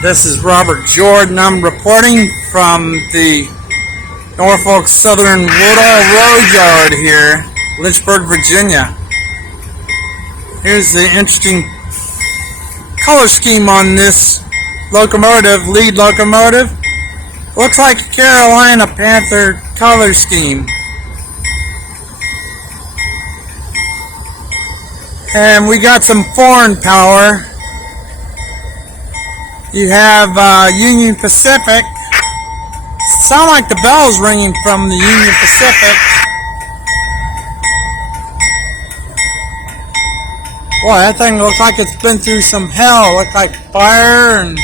This is Robert Jordan. I'm reporting from the Norfolk Southern Woodall Road Yard here, Lynchburg, Virginia. Here's the interesting color scheme on this locomotive, lead locomotive. Looks like a Carolina Panther color scheme. And we got some foreign power. You have Union Pacific. Sound like the bell's ringing from the Union Pacific. Boy, that thing looks like it's been through some hell. Looks like fire and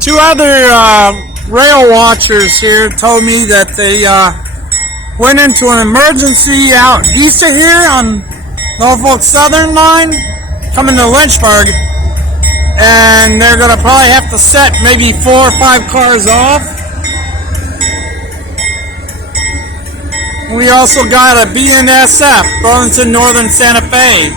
two other rail watchers here told me that they went into an emergency out east of here on Norfolk Southern line coming to Lynchburg, and they're going to probably have to set maybe 4 or 5 cars off. We also got a BNSF, Burlington Northern Santa Fe.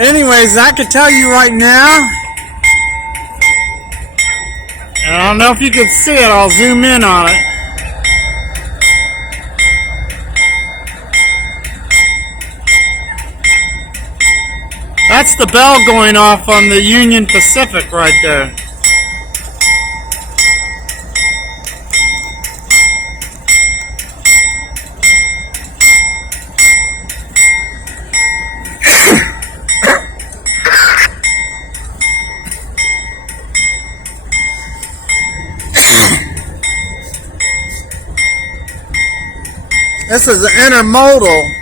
Anyways, I can tell you right now, I don't know if you can see it, I'll zoom in on it. That's the bell going off on the Union Pacific right there. This is an intermodal.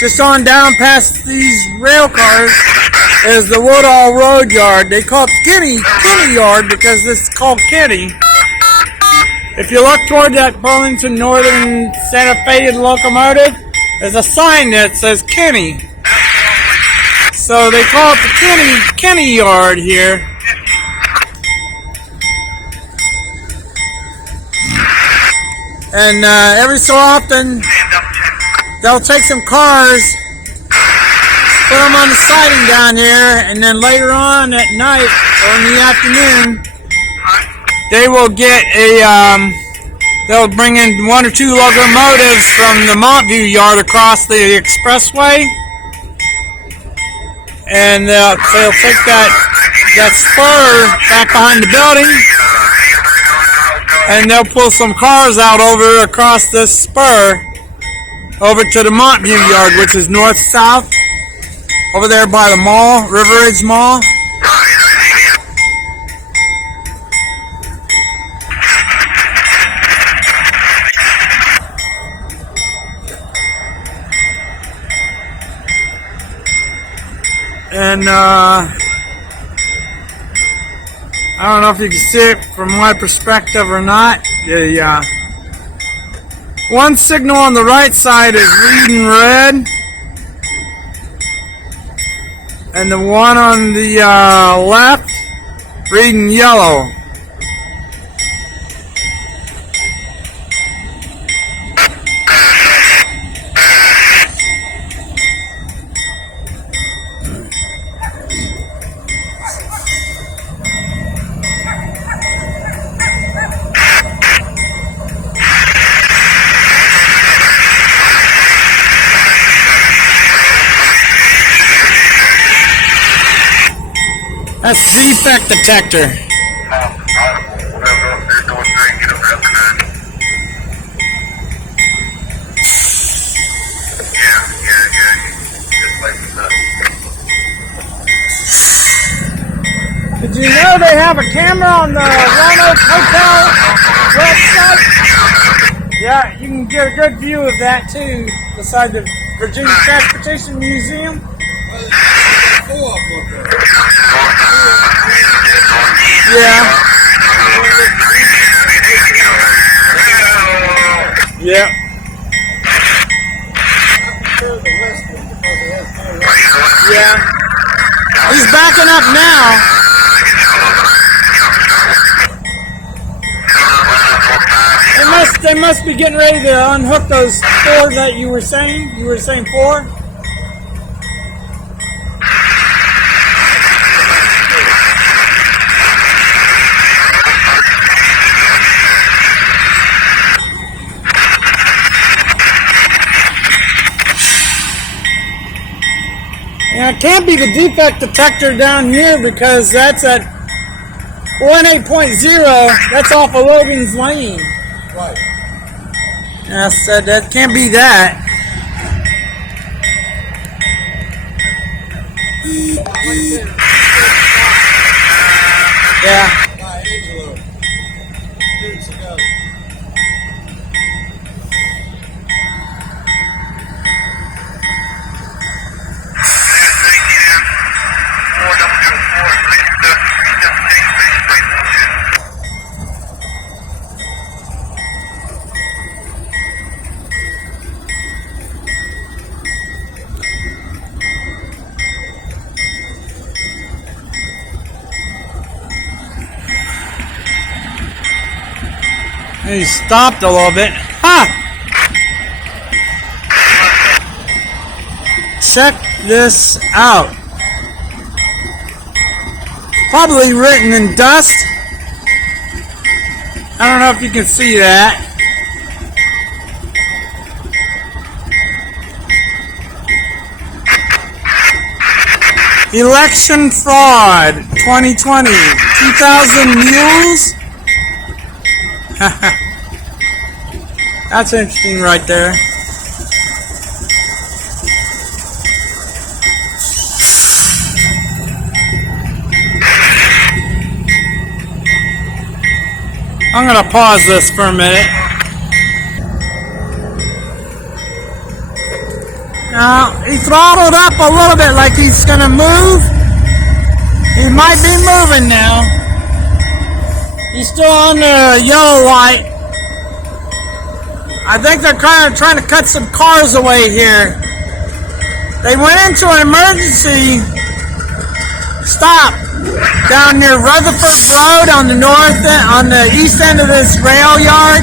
Just on down past these rail cars is the Woodall Road Yard. They call it Kenney Yard because this is called Kenney. If you look toward that Burlington Northern Santa Fe locomotive, there's a sign that says Kenney. So they call it the Kenney Yard here. And every so often, they'll take some cars, put them on the siding down here, and then later on at night or in the afternoon, they will get they'll bring in 1 or 2 locomotives from the Montview Yard across the expressway. And they'll take that spur back behind the building, and they'll pull some cars out over across this spur over to the Montview Yard, which is north-south, over there by the mall, River Ridge Mall. And I don't know if you can see it from my perspective or not. The one signal on the right side is reading red, and the one on the left reading yellow. That's defect detector. camera on the Roanoke Hotel website? Yeah, you can get a good view of that too, beside the Virginia Transportation Museum. Yeah. Yeah. Yeah. He's backing up now. They must be getting ready to unhook those four that you were saying. You were saying four? Yeah, it can't be the defect detector down here because that's at 18.0. That's off of Logan's Lane. Right. Yes, that can't be that. Yeah. He stopped a little bit. Ha! Check this out. Probably written in dust. I don't know if you can see that. Election fraud 2020. 2,000 mules. That's interesting right there. I'm going to pause this for a minute. Now, he throttled up a little bit like he's going to move. He might be moving now. He's still on the yellow light. I think they're kind of trying to cut some cars away here. They went into an emergency stop down near Rutherford Road on the on the east end of this rail yard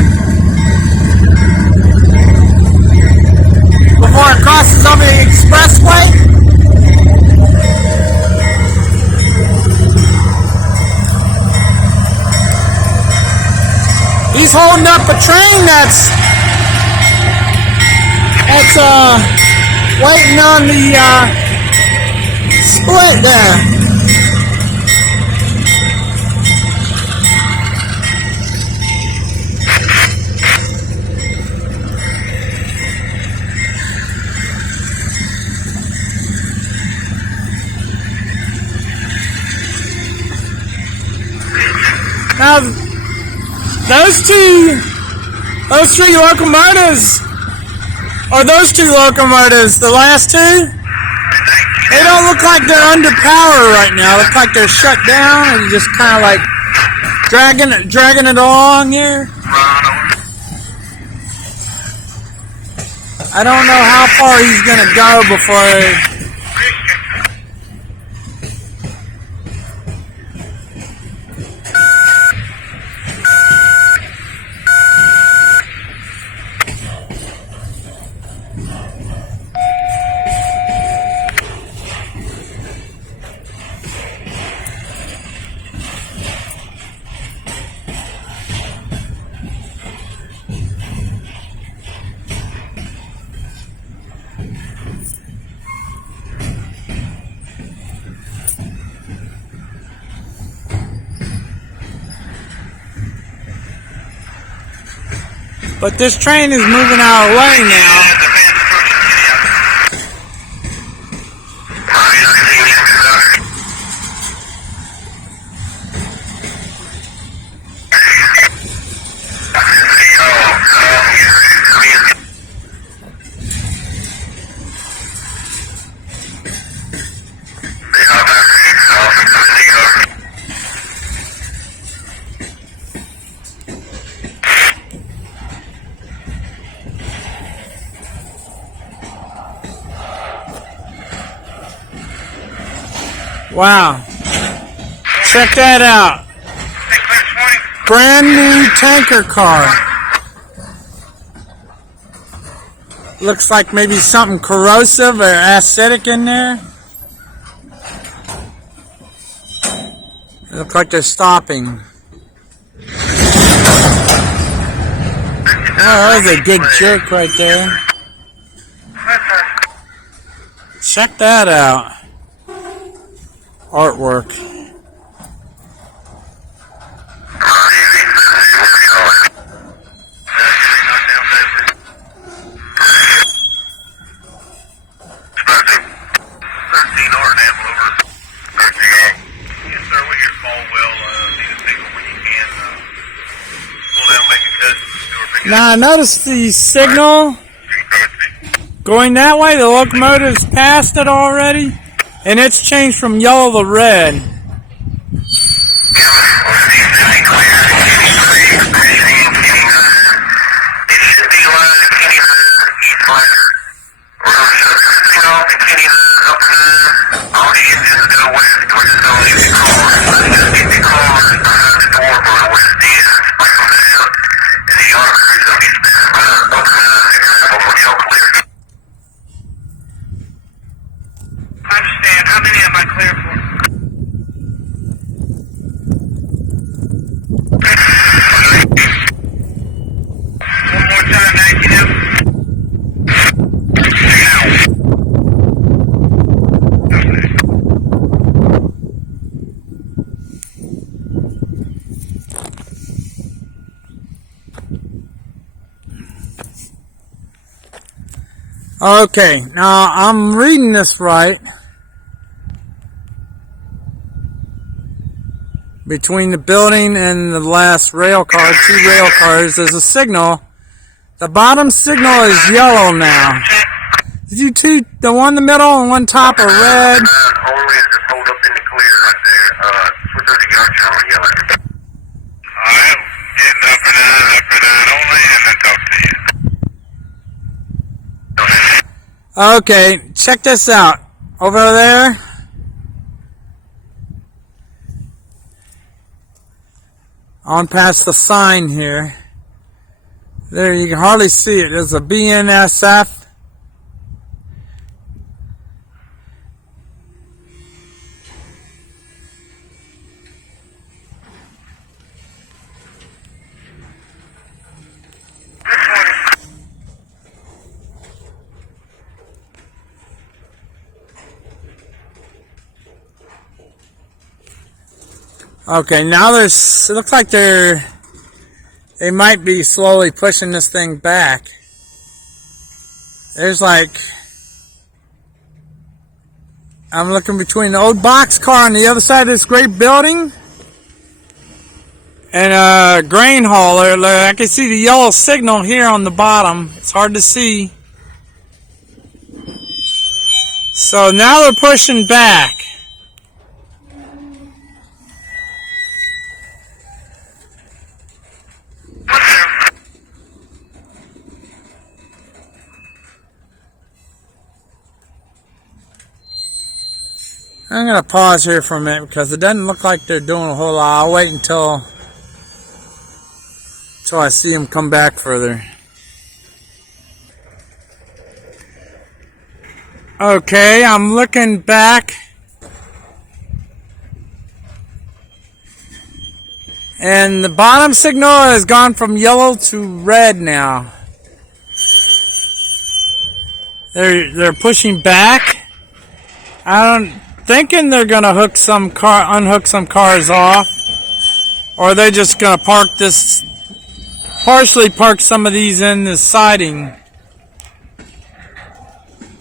before it crosses over the expressway. He's holding up a train that's waiting on the split there. Now, those three locomotives, or those two locomotives, the last two, they don't look like they're under power right now. Look like they're shut down and just kind of like dragging it along here. I don't know how far he's gonna go before. But this train is moving out of the way now. Wow. Check that out. Brand new tanker car. Looks like maybe something corrosive or acidic in there. It looks like they're stopping. Oh, that was a good jerk right there. Check that out. Artwork. Now I noticed the signal going that way. The locomotive's passed it already, and it's changed from yellow to red. Okay, now I'm reading this right. Between the building and the last rail car, 2 rail cars, there's a signal. The bottom signal is yellow now. You two, the one in the middle and one top are red. Only is just hold up in the clear right there. Switch over to Yorkshire on yellow. I am getting up and down only, and then talk to you. Okay, check this out. Over there, on past the sign here. There, you can hardly see it. There's a BNSF. Okay, now there's, it looks like they might be slowly pushing this thing back. There's like, I'm looking between the old boxcar on the other side of this great building and a grain hauler. I can see the yellow signal here on the bottom. It's hard to see. So now they're pushing back. I'm going to pause here for a minute because it doesn't look like they're doing a whole lot. I'll wait until I see them come back further. Okay, I'm looking back. And the bottom signal has gone from yellow to red now. They're pushing back. I'm thinking they're gonna unhook some cars off, or they're just gonna partially park some of these in the siding.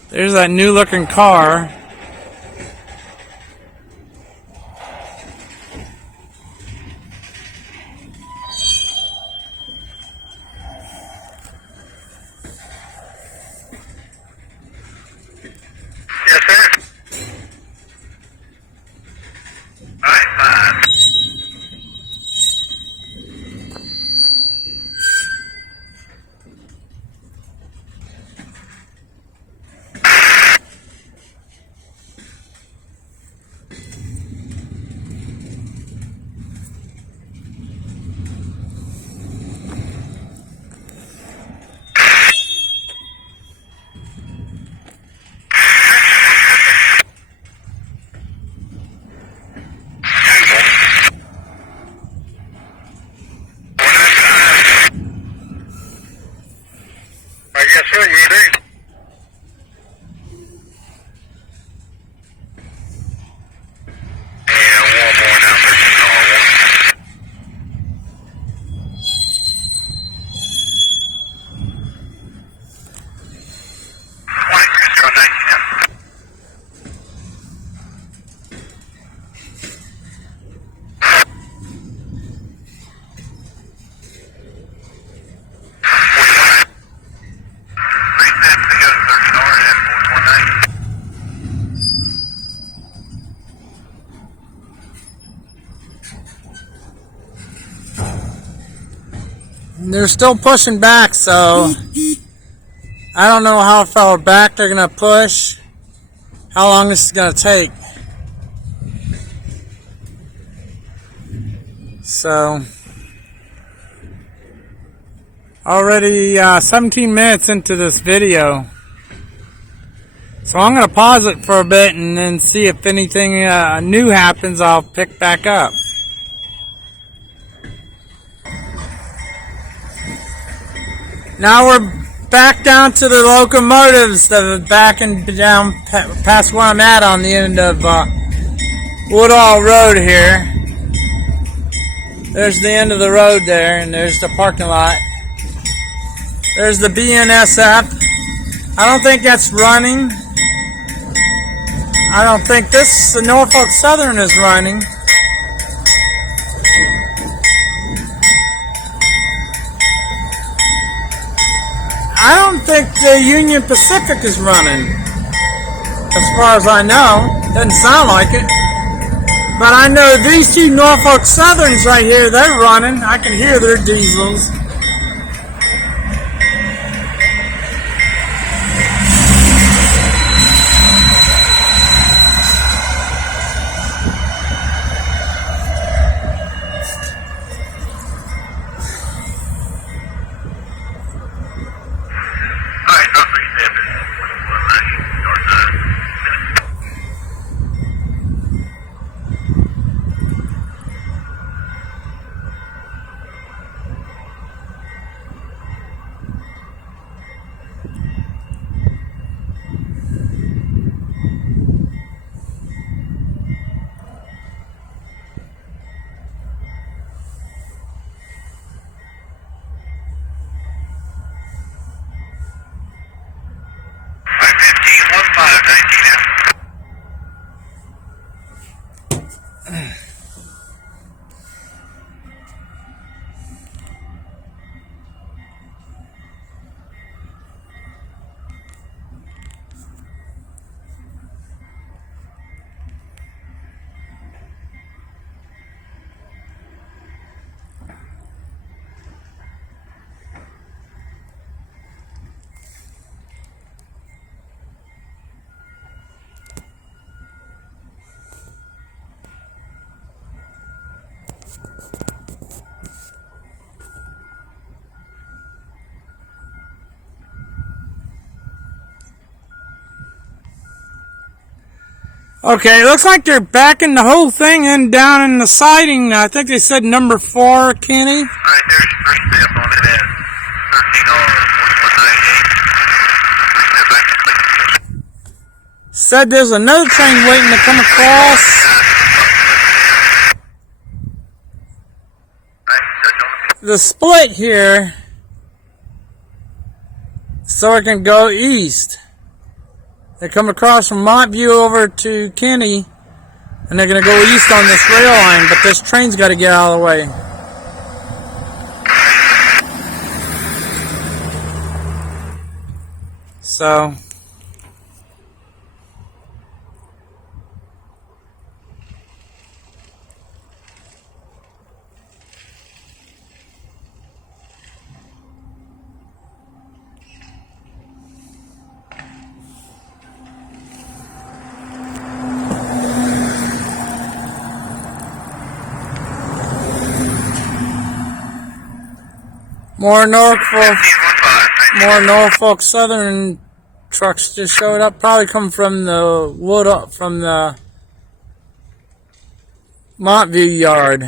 There's that new looking car. sure, you do. And one more now, pushing on one. White, Chris, on 19 now. They're still pushing back, so I don't know how far back they're going to push, how long this is going to take. So, already 17 minutes into this video. So I'm going to pause it for a bit and then see if anything new happens. I'll pick back up. Now we're back down to the locomotives that are backing down past where I'm at on the end of Woodall Road here. There's the end of the road there, and there's the parking lot. There's the BNSF. I don't think that's running. I don't think the Norfolk Southern is running. I don't think the Union Pacific is running, as far as I know. Doesn't sound like it. But I know these two Norfolk Southerns right here, they're running. I can hear their diesels. Okay, looks like they're backing the whole thing in down in the siding. I think they said number 4, Kenney. Alright, there's your first step on it at 13 Said there's another train waiting to come across the split here so it can go east. They come across from Montview over to Kenney, and they're going to go east on this rail line, but this train's got to get out of the way. So, more Norfolk Southern trucks just showed up. Probably come from the from the Montview yard.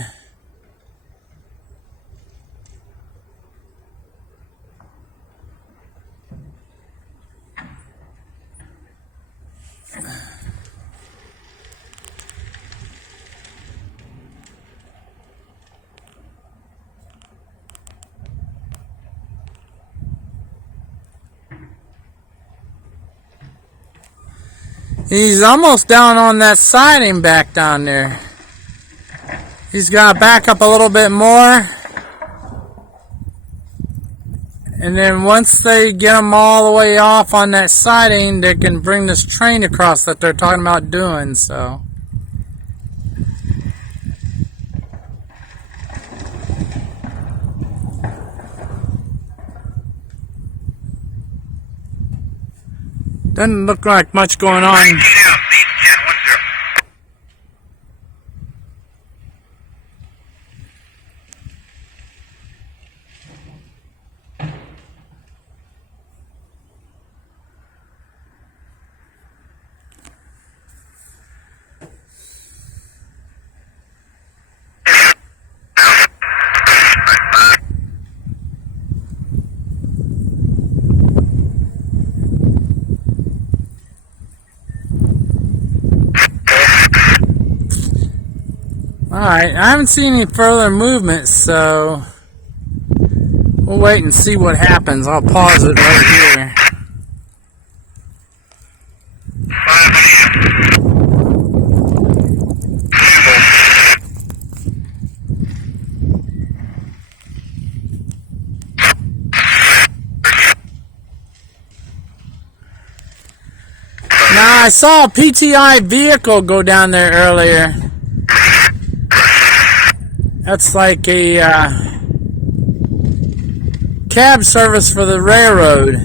He's almost down on that siding back down there. He's got to back up a little bit more. And then once they get them all the way off on that siding, they can bring this train across that they're talking about doing, so. Doesn't look like much going on. Alright, I haven't seen any further movement, so we'll wait and see what happens. I'll pause it right here. Now, I saw a PTI vehicle go down there earlier. That's like a cab service for the railroad.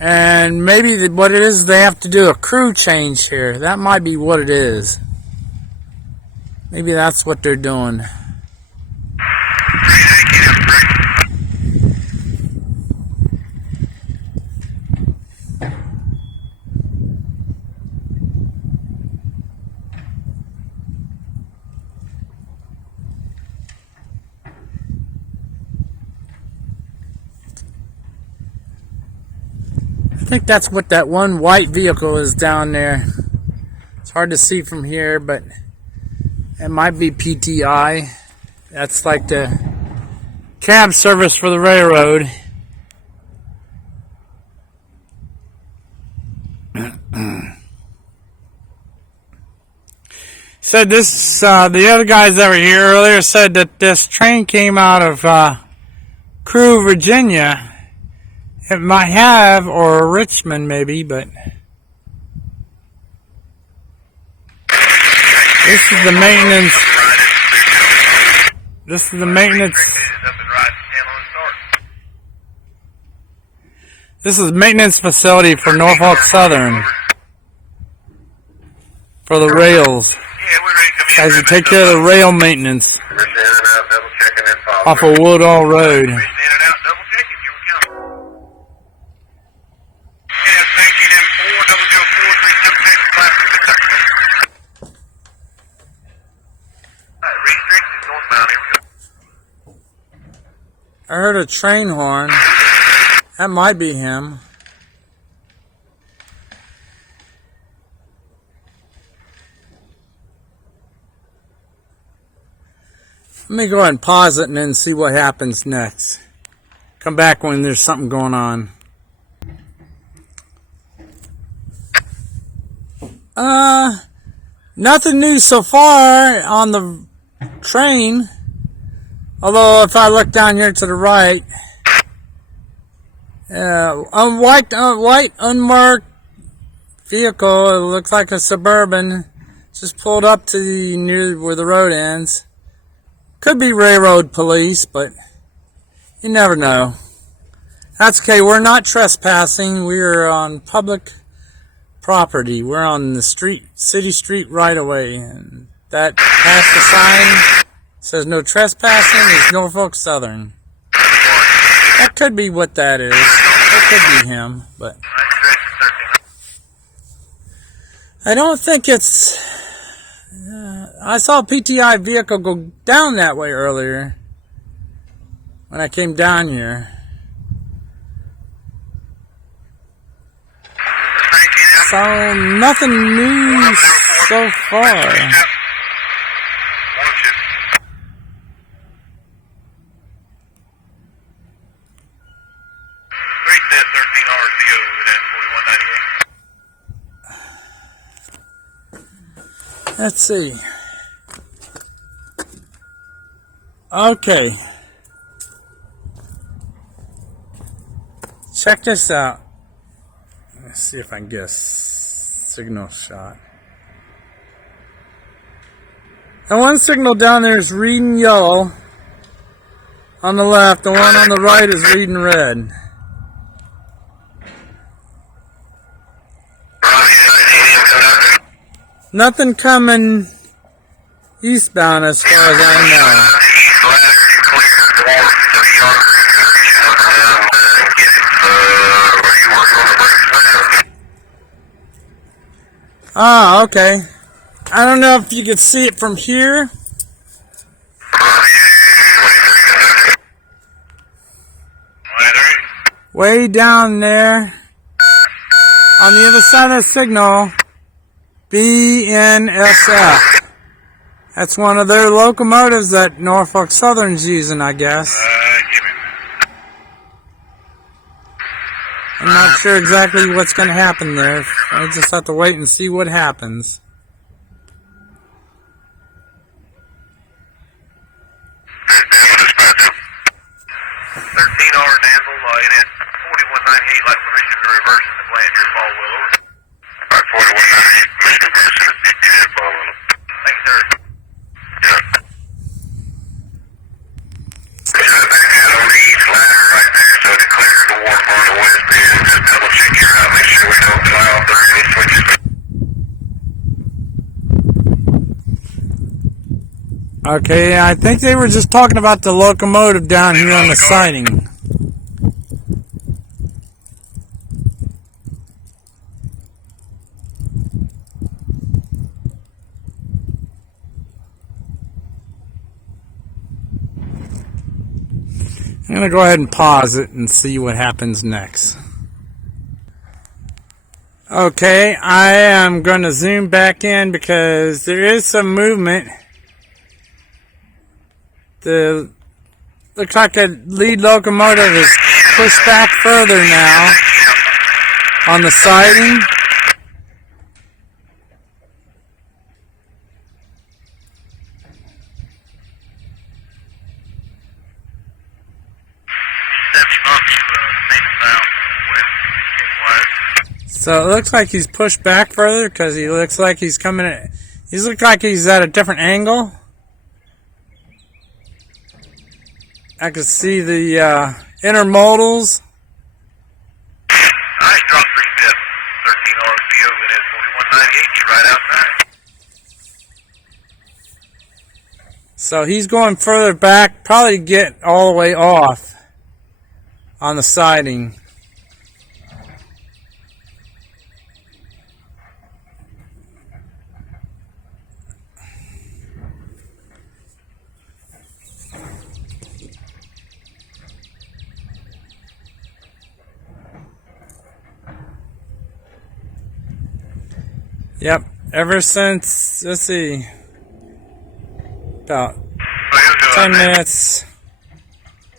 And maybe what it is, they have to do a crew change here. That might be what it is. Maybe that's what they're doing. I think that's what that one white vehicle is down there. It's hard to see from here, but it might be PTI. That's like the cab service for the railroad. Said this, the other guys that were here earlier said that this train came out of Crewe, Virginia. It might have, or Richmond maybe, but this is the maintenance. This is the maintenance. This is maintenance facility for Norfolk Southern for the rails. Guys, you take care of the rail maintenance off of Woodall Road. I heard a train horn. That might be him. Let me go ahead and pause it and then see what happens next. Come back when there's something going on. Nothing new so far on the train. Although if I look down here to the right, a white unmarked vehicle, it looks like a Suburban, just pulled up to the near where the road ends. Could be railroad police, but you never know. That's okay, we're not trespassing, we're on public property. We're on the street, city street right away, and that past the sign says no trespassing is Norfolk Southern. That could be what that is. It could be him, but I don't think it's... I saw a PTI vehicle go down that way earlier when I came down here. So nothing new so far. Let's see. Okay. Check this out. Let's see if I can get a signal shot. The one signal down there is reading yellow on the left. The one on the right is reading red. Nothing coming eastbound as far as I know. Ah, okay. I don't know if you could see it from here. Way down there. On the other side of the signal, BNSF. That's one of their locomotives that Norfolk Southern's using, I guess. I'm not sure exactly what's going to happen there. I just have to wait and see what happens. Okay, I think they were just talking about the locomotive down here on the siding. I'm going to go ahead and pause it and see what happens next. Okay, I am going to zoom back in because there is some movement. The looks like the lead locomotive is pushed back further now on the siding. So it looks like he's pushed back further because he looks like he's coming at, he looks like he's at a different angle. I can see the intermodals. Nice drop 3/5, 13 RPO, and it's 4198, right outside. So he's going further back, probably get all the way off on the siding. Yep, ever since, let's see, about 10 minutes,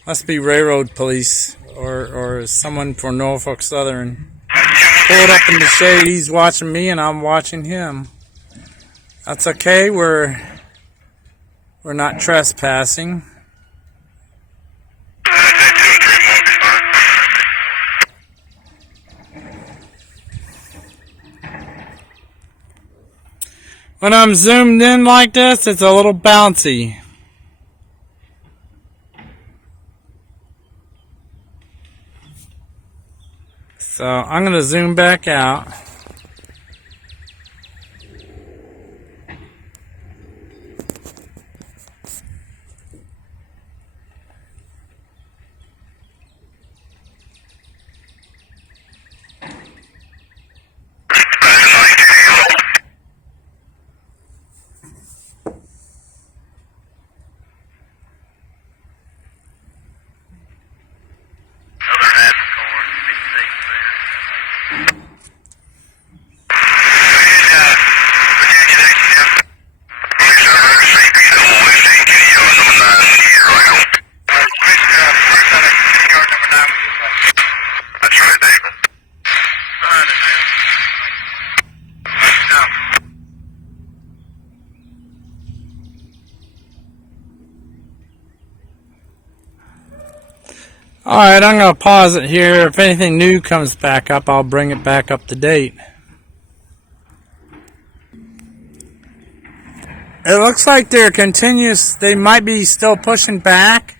must be railroad police or someone from Norfolk Southern. Pulled up in the shade, he's watching me and I'm watching him. That's okay, we're not trespassing. When I'm zoomed in like this, it's a little bouncy. So I'm going to zoom back out. Alright, I'm going to pause it here. If anything new comes back up, I'll bring it back up to date. It looks like they're continuous. They might be still pushing back.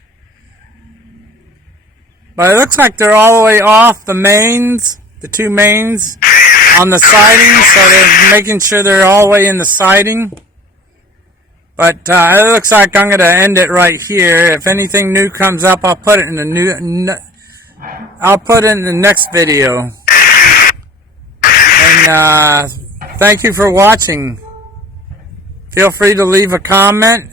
But it looks like they're all the way off the mains, the two mains on the siding. So they're making sure they're all the way in the siding. But it looks like I'm going to end it right here. If anything new comes up, I'll put it in the I'll put it in the next video. And thank you for watching. Feel free to leave a comment.